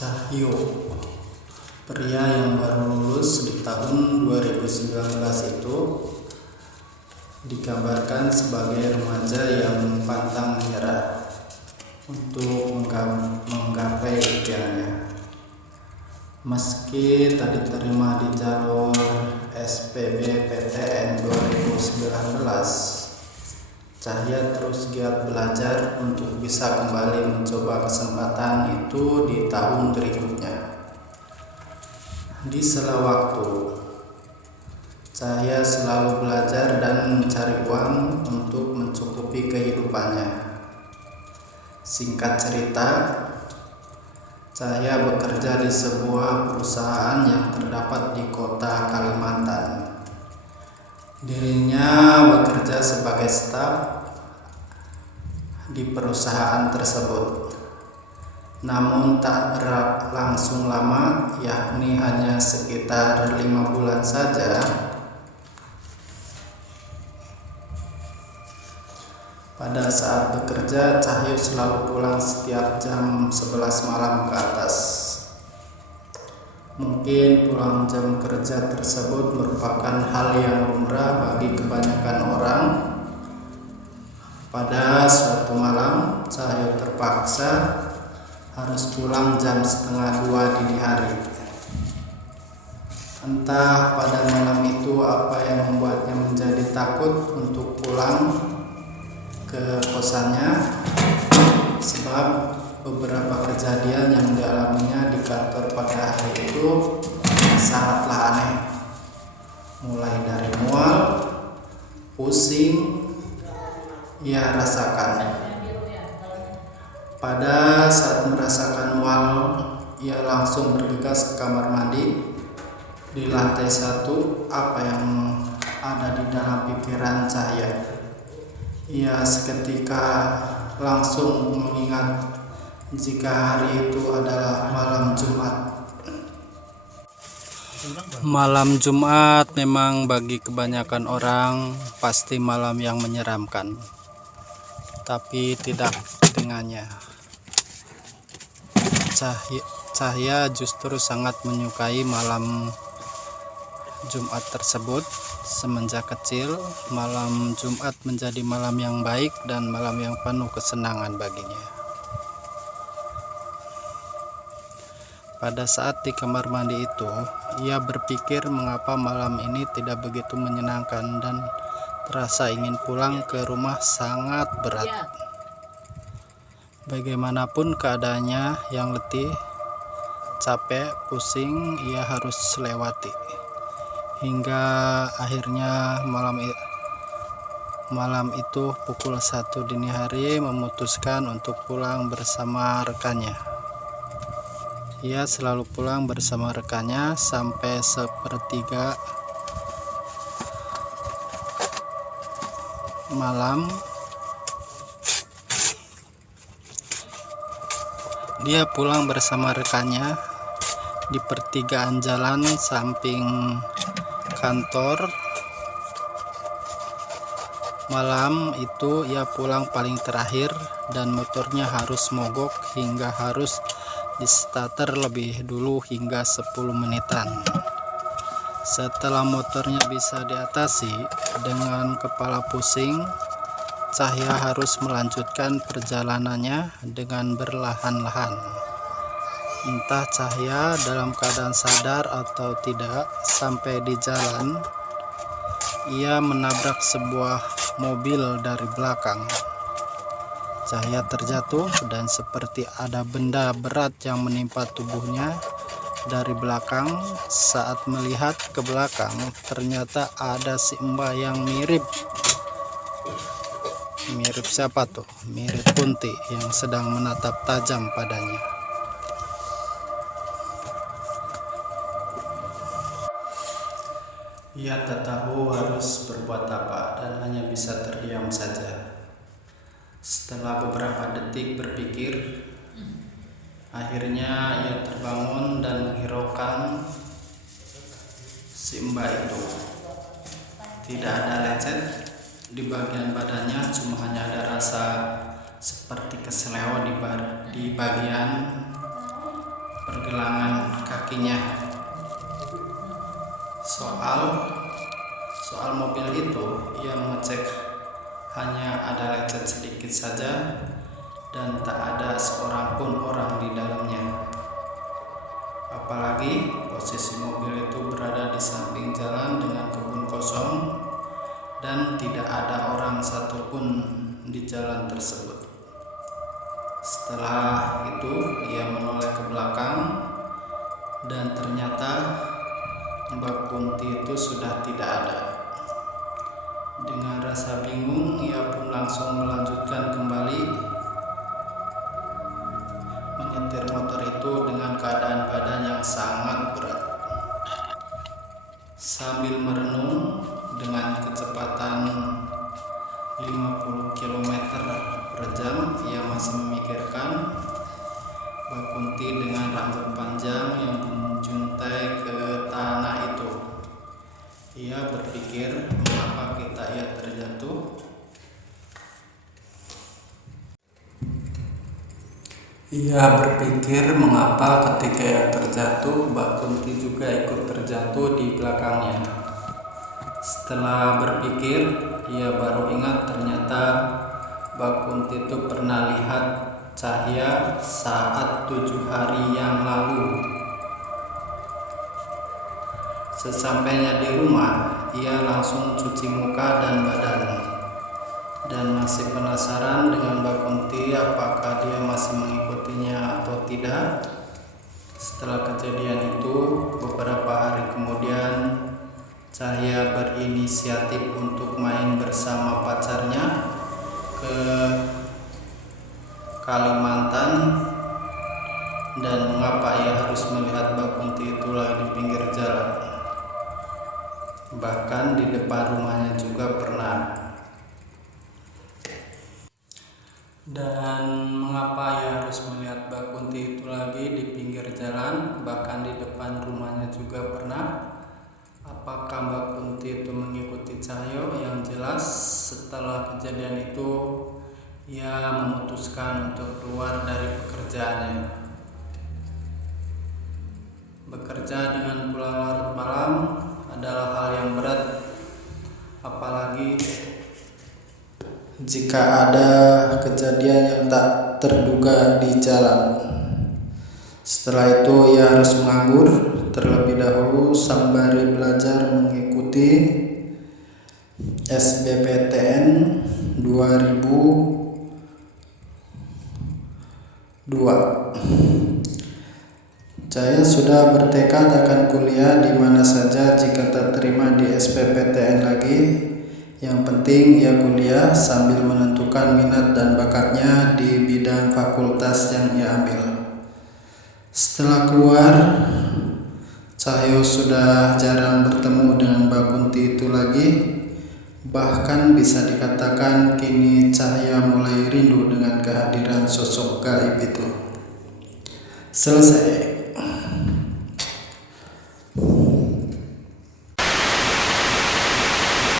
Cahyo, pria yang baru lulus di tahun 2019 itu digambarkan sebagai remaja yang pantang menyerah untuk menggapai impiannya. Meski tak diterima di jalur SBMPTN 2019, Cahya terus giat belajar untuk bisa kembali mencoba kesempatan itu di tahun berikutnya. Di sela waktu, Cahya selalu belajar dan mencari uang untuk mencukupi kehidupannya. Singkat cerita, Cahya bekerja di sebuah perusahaan yang terdapat di kota Kalimantan. Dirinya bekerja sebagai staf di perusahaan tersebut. Namun tak berlangsung lama, yakni hanya sekitar 5 bulan saja, pada saat bekerja, Cahyo selalu pulang setiap jam 11 malam ke atas. Mungkin pulang jam kerja tersebut merupakan hal yang lumrah bagi kebanyakan orang. Pada suatu malam, Cahyo terpaksa harus pulang jam 1:30 dini hari. Entah pada malam itu apa yang membuatnya menjadi takut untuk pulang ke kosannya, sebab beberapa kejadian yang dialaminya di kantor pada hari itu sangatlah aneh. Mulai dari mual, pusing, ia rasakan. Pada saat merasakan mual, ia langsung bergegas ke kamar mandi. Di lantai 1, apa yang ada di dalam pikiran Cahya? Ia seketika langsung mengingat jika hari itu adalah malam Jumat. Malam Jumat memang bagi kebanyakan orang pasti malam yang menyeramkan, tapi tidak dengannya. Cahya justru sangat menyukai malam Jumat tersebut. Semenjak kecil, malam Jumat menjadi malam yang baik dan malam yang penuh kesenangan baginya. Pada saat di kamar mandi itu, ia berpikir mengapa malam ini tidak begitu menyenangkan dan terasa ingin pulang ke rumah sangat berat. Bagaimanapun keadaannya yang letih, capek, pusing, ia harus lewati. Hingga akhirnya malam itu pukul 1 dini hari memutuskan untuk pulang bersama rekannya. Ia selalu pulang bersama rekannya sampai 1/3 malam. Dia pulang bersama rekannya di pertigaan jalan samping kantor. Malam itu ia pulang paling terakhir dan motornya harus mogok hingga harus di starter lebih dulu hingga 10 menitan. Setelah motornya bisa diatasi dengan kepala pusing, Cahya harus melanjutkan perjalanannya dengan berlahan-lahan. Entah Cahya dalam keadaan sadar atau tidak, sampai di jalan ia menabrak sebuah mobil dari belakang. Cahya terjatuh dan seperti ada benda berat yang menimpa tubuhnya dari belakang. Saat melihat ke belakang, ternyata ada si Mbah yang mirip siapa tuh? Mirip Kunti yang sedang menatap tajam padanya. Ia tak tahu harus berbuat apa dan hanya bisa terdiam saja. Setelah beberapa detik berpikir, akhirnya ia terbangun dan menghiraukan si Mbak itu. Tidak ada lecet di bagian badannya, cuma hanya ada rasa seperti keseleo di bagian pergelangan kakinya. Soal mobil itu, ia mengecek hanya ada lecet sedikit saja dan tak ada seorang pun orang di dalamnya. Apalagi posisi mobil itu berada di samping jalan dengan kebun kosong dan tidak ada orang satupun di jalan tersebut. Setelah itu ia menoleh ke belakang dan ternyata Mbak Kunti itu sudah tidak ada. Dengan rasa bingung, ia pun langsung melanjutkan kembali menyetir motor itu dengan keadaan badan yang sangat berat. Sambil merenung dengan kecepatan 50 km per jam, ia masih memikirkan Mbak Kunti dengan rambut panjang yang menjuntai ke tanah itu. Ia berpikir, mengapa ia terjatuh? Ia berpikir mengapa ketika ia terjatuh, Mbak Kunti juga ikut terjatuh di belakangnya. Setelah berpikir, ia baru ingat ternyata Mbak Kunti itu pernah lihat cahaya saat 7 hari yang lalu. Sesampainya di rumah, ia langsung cuci muka dan badan, dan masih penasaran dengan Mbak Kunti apakah dia masih mengikutinya atau tidak. Setelah kejadian itu, beberapa hari kemudian, Cahya berinisiatif untuk main bersama pacarnya ke Kalimantan. Dan mengapa ia harus melihat Mbak Kunti itu lagi di pinggir jalan? Bahkan di depan rumahnya juga pernah. Dan mengapa ia harus melihat Mbak Kunti itu lagi di pinggir jalan, bahkan di depan rumahnya juga pernah? Apakah Mbak Kunti itu mengikuti Cahyo? Yang jelas setelah kejadian itu ia memutuskan untuk keluar dari pekerjaannya. Bekerja dengan pulang larut malam adalah hal yang berat, apalagi jika ada kejadian yang tak terduga di jalan. Setelah itu ia harus menganggur terlebih dahulu sembari belajar mengikuti SBPTN 2002. Saya sudah bertekad akan kuliah di mana saja jika tak terima di SBPTN lagi. Yang penting ia kuliah sambil menentukan minat dan bakatnya di bidang fakultas yang ia ambil. Setelah keluar, Cahyo sudah jarang bertemu dengan Mbak Kunti itu lagi. Bahkan bisa dikatakan kini Cahya mulai rindu dengan kehadiran sosok gaib itu. Selesai.